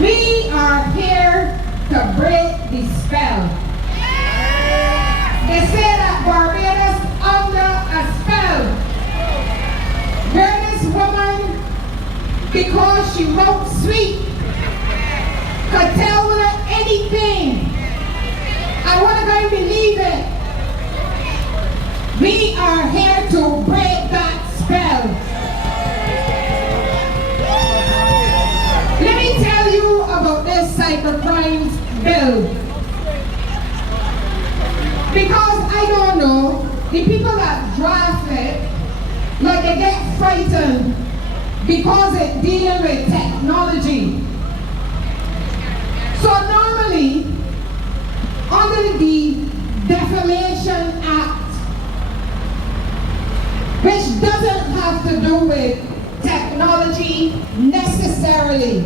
We are here to break the spell. They say that Barbados under a spell. Where this woman, because she wrote sweet, could tell her anything. I want to go and believe it. We are here to break that spell. Let me tell you about this cybercrime bill. Because I don't know, the people that draft it, like they get frightened because it's dealing with technology. So normally, under the Defamation Act, which doesn't have to do with technology necessarily,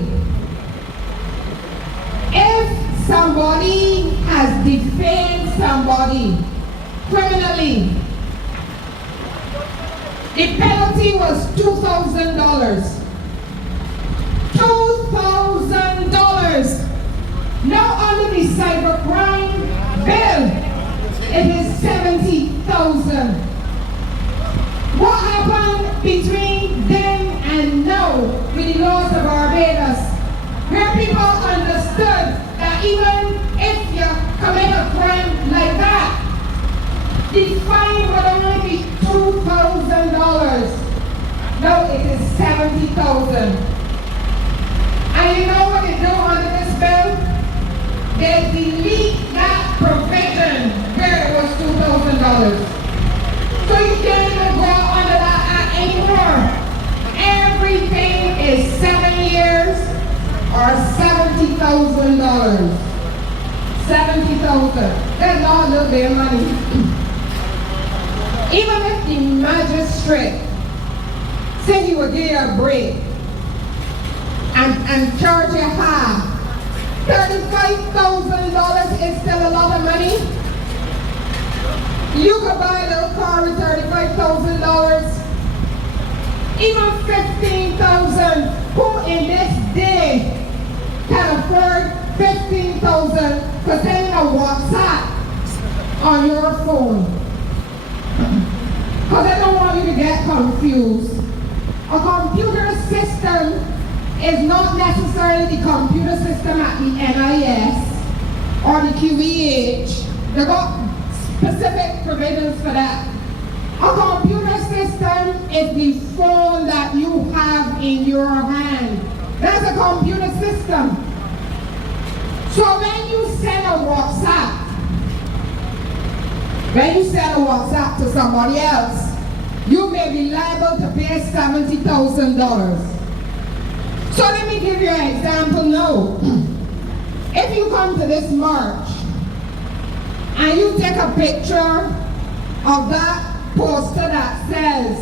if somebody has defamed somebody criminally, the penalty was $2,000. $2,000. Now under the cybercrime bill, it is $70,000. What happened between then and now with the laws of Barbados, where people understood that even if you commit a crime like that, the fine would only be $2,000. Now it is $70,000. And you know what they do under this bill? They delete that provision where it was $2,000. So you can't even go under that act anymore. Everything is 7 years or $70,000. $70,000. That's not a little bit of money. Even if the magistrate said he would give you a break and charge you half, $35,000 is still a lot of money. You could buy a little car with $35,000, even $15,000. Who in this day can afford $15,000 for sending a WhatsApp on your phone? Because I don't want you to get confused. A computer system is not necessarily the computer system at the NIS or the QEH. They got specific provisions for that. A computer system is the phone that you have in your hand. That's a computer system. So when you send a WhatsApp to somebody else, you may be liable to pay $70,000. So let me give you an example now. If you come to this march and you take a picture of that poster that says,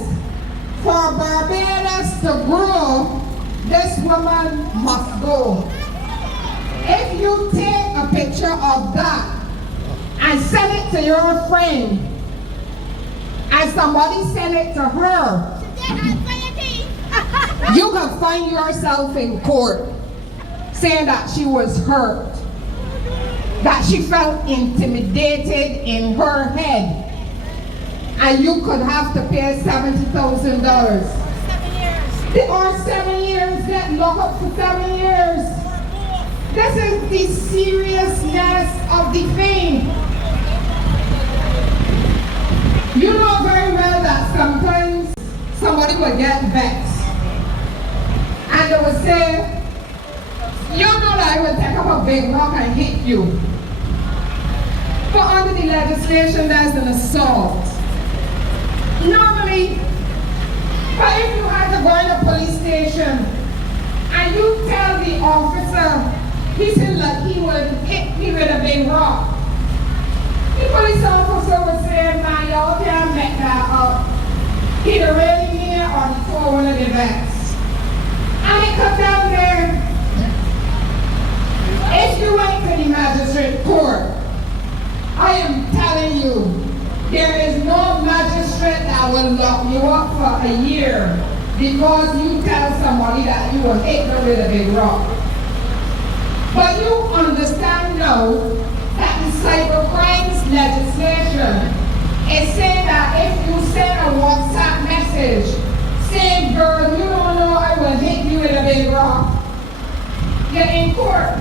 "For Barbados to grow, this woman must go." If you take a picture of that and send it to your friend, and somebody send it to her, you can find yourself in court saying that she was hurt, that she felt intimidated in her head, and you could have to pay $70,000. 7 years. They are 7 years, get locked up for 7 years. This is the seriousness of the thing. You know very well that sometimes somebody will get vexed. And they will say, "You know that I will take up a big rock and hit you." But under the legislation, there's an assault. Normally, but if you had to go in a police station and you tell the officer, he said like he would hit me with a big rock, the police officer would say, "Man, y'all can't make that up. Either really mean it or he told one of the vets." And it comes down there. If you went to the magistrate court, I am telling you, there is no magistrate that will lock you up for a year because you tell somebody that you will hit them with a big rock. But you understand now that the cybercrime legislation is saying that if you send a WhatsApp message saying, girl, you don't know I will hit you with a big rock, you're in court.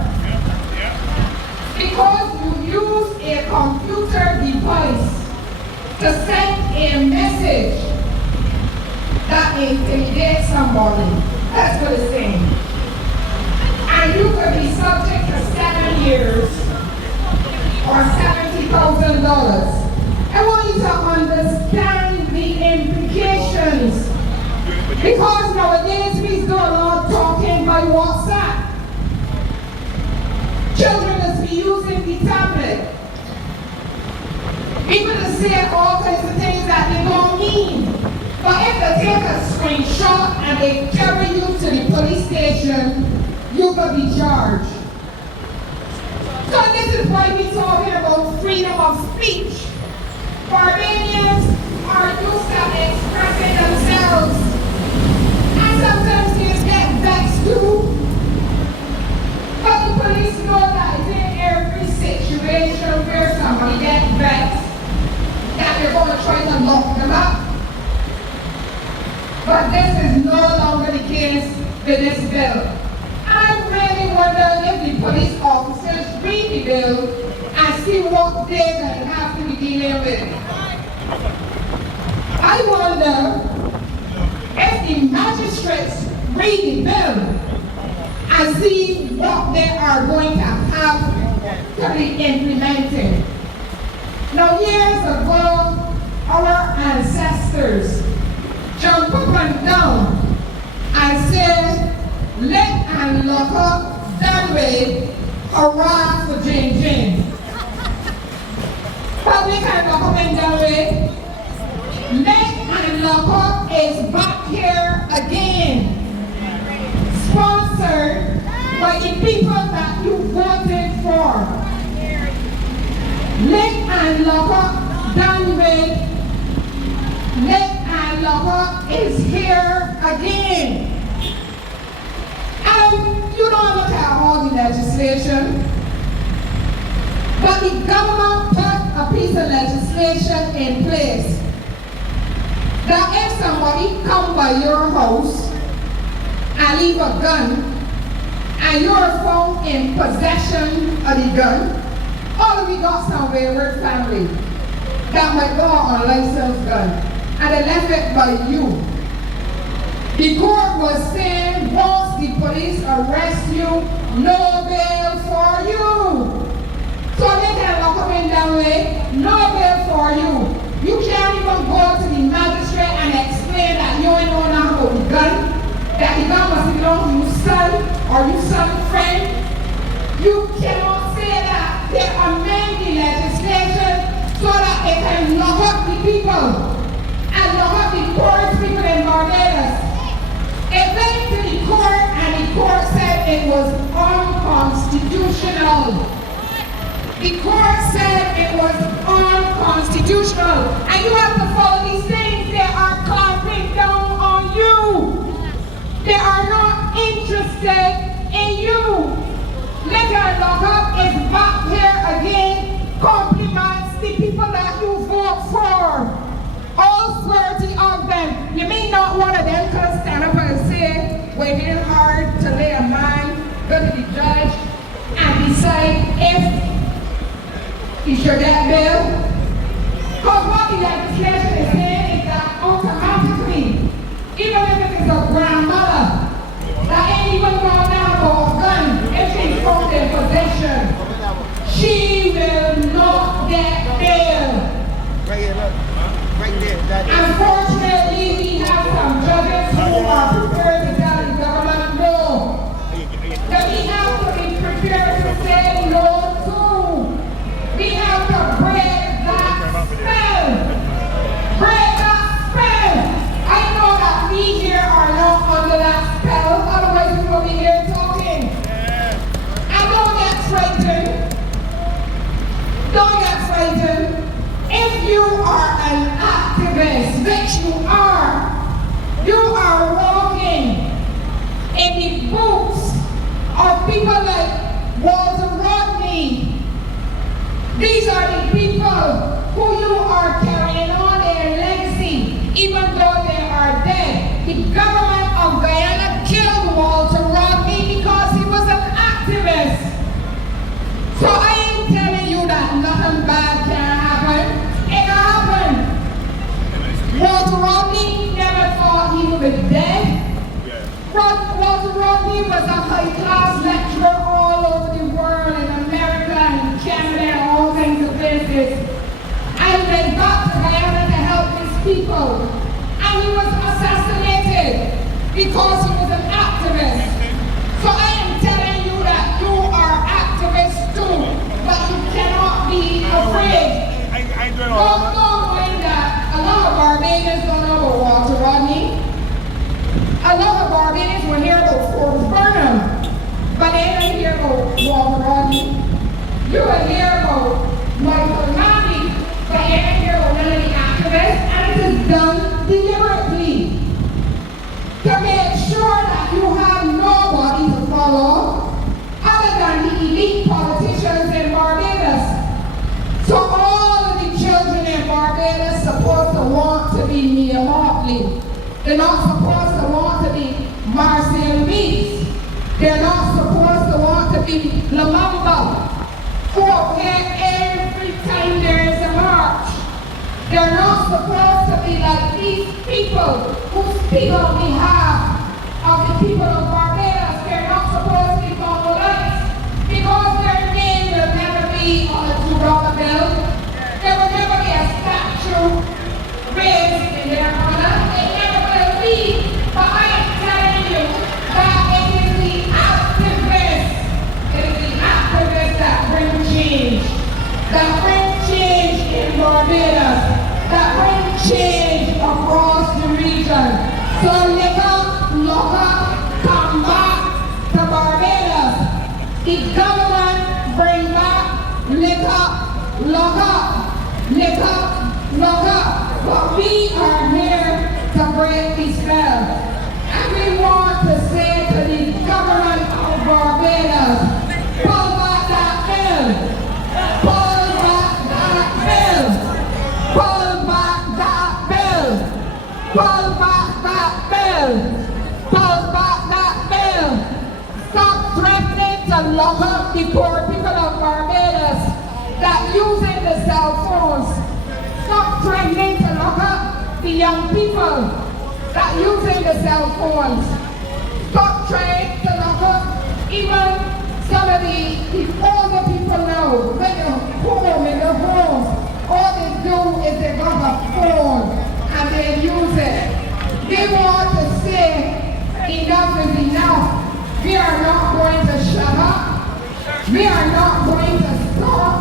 Because you use a computer device to send a message that intimidates somebody. That's what it's saying. And you could be subject to 7 years or $70,000. I want you to understand the implications. Because nowadays we do a lot of talking by WhatsApp. Children is using the tablet. People are saying all kinds of things that they don't mean. But if they take a screenshot and they carry you to the police station, you could be charged. So this is why we're talking about freedom of speech. Barbadians are used to expressing themselves. And sometimes they get vexed too. But the police know that in every situation where somebody gets vexed, that they're going to try to lock them up. But this is no longer the case with this bill. I really wonder if the police officers read the bill and see what they have to be dealing with. I wonder if the magistrates read the bill and see what they are going to have to be implementing. Now, years ago, our ancestors jumped up and down and said, let and lock up that way, hurrah for Jane Jane. Public and lock up in that way. Let and lock up is back here again. Sponsored by the people that you voted for. Let and lock up done with. Let and lock up is here again. And you don't look at all the legislation, but the government put a piece of legislation in place that if somebody come by your house and leave a gun and you're found in possession of the gun, all we got some wayward family that might go on unlicensed gun and they left it by you. The court was saying once the police arrest you, no bail for you. So they can lock up in that way, no bail for you. You can't even go to the magistrate and explain that you ain't know nothing about the gun, that the gun must belong to your son or your son's friend. You cannot say that. They amend the legislation so that they can lock up the people and lock up the poorest people in Barbados. It went to the court and the court said it was unconstitutional. The court said it was unconstitutional. And you have to follow these things. They are clamping down on you. They are not interested in you. Let and lock up is back here again. Compliments the people that you vote for. All 30 of them. You mean not one of them could stand up and say, we're here hard to lay a man, go to the judge, and decide if he should get bail? Because what the legislation is saying is that automatically, even if it is a grandmother that ain't even gone down for a gun, if she's found in possession, she will not get bail. Right here, look. Right there. Unfortunately, we have some judges who are prepared to tell the government no. That we have to be prepared to say no too. We have to break that spell. Break that spell. I know that we here are not under that spell, otherwise we will be here talking. And don't get frightened. Don't get frightened. If you are an activist, which you are walking in the boots of people like Walter Rodney. These are the people who you are carrying on their legacy, even though they are dead. The government of Guyana killed Walter Rodney because he was an activist. So I ain't telling you that nothing bad can happen. It can happen. Walter Rodney never thought he would be dead. Walter Rodney was a high-class lecturer all over the world, in America and Canada and all kinds of places. And they got to Guyana to help his people. And he was assassinated because he was an activist. So I am telling you that you are activists too, but you cannot be afraid. Don't mind that a lot of Barbadians don't know about Walter Rodney. A lot of Barbadians will hear about Fort Burnham, but they don't hear about Walter Rodney. You will hear about Michael Manley, but they don't hear about none of the activists, and it is done deliberately to make sure that you have nobody to follow other than the elite politicians in Barbados. So all of the children in Barbados supposed to want to be Mia Motley. They're not supposed to want to be Marcel Meeks. They're not supposed to want to be Lamamba, who appear every time there is a march. They're not supposed to be like these people who speak on behalf of the people of Barbados. They're not supposed to be Congolese because their name will never be on a $2 bill. There will never be a statue raised in their honor. It never will be. But I am telling you that it is the activists. It is the activists that bring change. That bring change in Barbados. That bring change across the region. So lock up, come back to Barbados. The government bring back, lock up. But we are here to break the spell. And we want to say to the government of Barbados, pull back that bill. Pull back that bill. Pull back that bill. Pull back that bill. Pull back that bill. Stop threatening to lock up the poor people of Barbados that using the cell phones. Stop threatening to lock up the young people that using the cell phones. Stop trying to lock up even some of the older people now. When they're home in their homes, all they do is they got a phone and they use it. They want to say enough is enough. We are not going to shut up. We are not going to stop.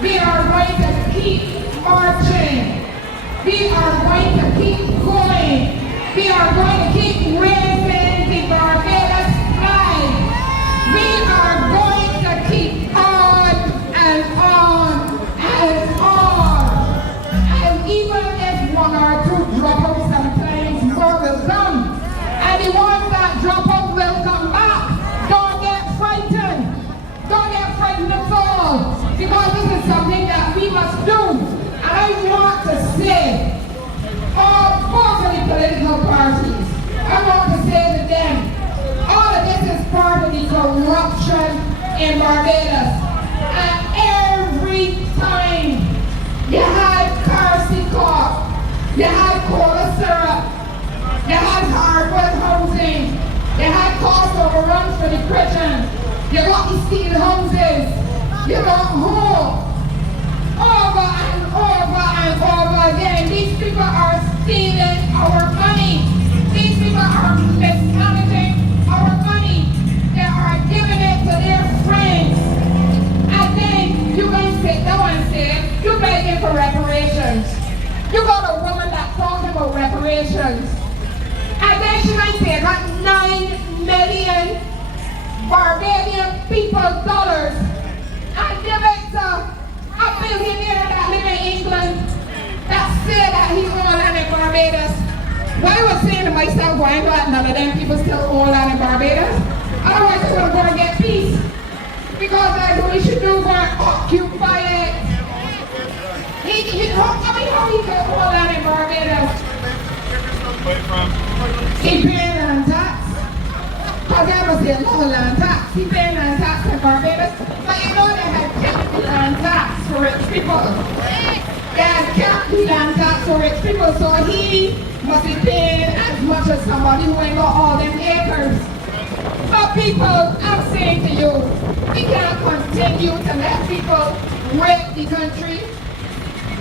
We are going to keep marching. We are going to keep going. We are going to keep raising the Barbados flag. We are going to keep on and on and on. And even if one or two drop out sometimes, more will come. And the ones that drop out will come back. Don't get frightened. Don't get frightened at all. Because this is something that we must do. And I want to say, both of the political parties, I want to say to them, all of this is part of the corruption in Barbados. And every time you had Carsey-Corp, you had cola syrup, you had hardwood housing, you had cost overruns for the Christians, you got the steel houses, you got home. Over and over again. These people are stealing our money. These people are mismanaging our money. They are giving it to their friends. And then you can sit down and say, you're begging for reparations. You got a woman that talks about reparations. And then she might say, got 9 million Barbadian people dollars. And give it to a billionaire that live in England that said that he owned land in Barbados. Well, I was saying to myself, why well, none of them people still own land in Barbados? Otherwise, they're going to go and get peace. you going to occupy it. How he can hold on in Barbados? Where you from? He paying land tax. Because there must be a low land tax. He paying land tax in Barbados. But you know they have kept the land tax for rich people. They have kept the land tax for rich people. So he must be paying as much as somebody who ain't got all them acres. But people, I'm saying to you, we can't continue to let people rape the country.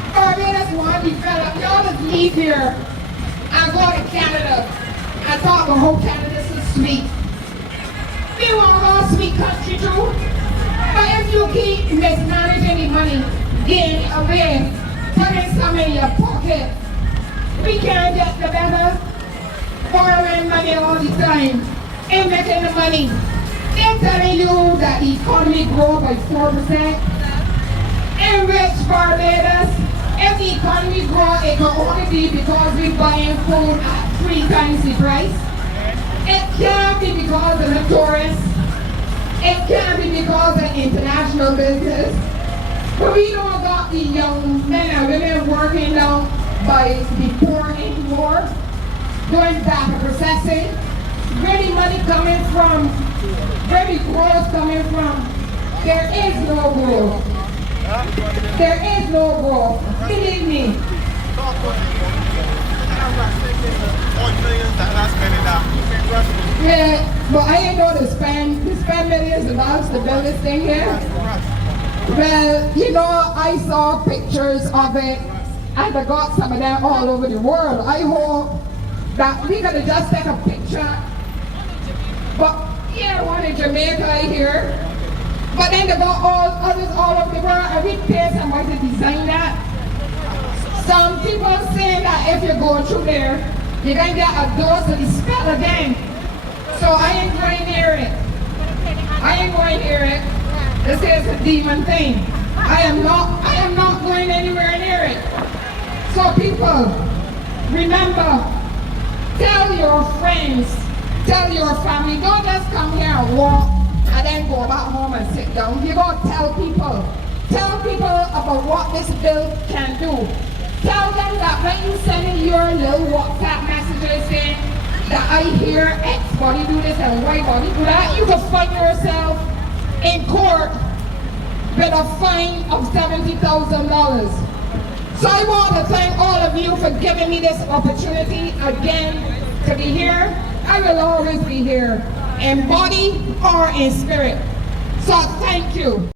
Barbados want to develop. Y'all just leave here and go to Canada and talk about how Canada's so sweet. We want our sweet country too. But if you keep mismanaging the money, getting away, putting some in your pocket, we can't get together, borrowing money all the time, and making the money. They're telling you that the economy grow by 4%. In rich Barbados, if the economy grow, it can only be because we're buying food at 3 times the price. It can't be because of the tourists. It can't be because of international business. But we don't got the young men and women working now by the poor anymore, doing data processing. Where the money coming from? Where the growth coming from? There is no growth. There is no growth. Believe me. Yeah, but I ain't going to spend millions of dollars to build this thing here. Well, you know, I saw pictures of it and I got some of them all over the world. I hope that we could just take a picture. But yeah, one in Jamaica here. But then they got others all over the world and we pay somebody to design that. Some people saying that if you go through there, you're going to get a dose of the spell again. So I ain't going near it. I ain't going near it. This is a demon thing. I am not going anywhere near it. So people, remember, tell your friends, tell your family, don't just come here and walk and then go back home and sit down. You gotta tell people. Tell people about what this bill can do. Tell them that when you send in your little WhatsApp messages saying that I hear X body do this and Y body do that, you can find yourself in court with a fine of $70,000. So I want to thank all of you for giving me this opportunity again to be here. I will always be here, in body or in spirit. So thank you.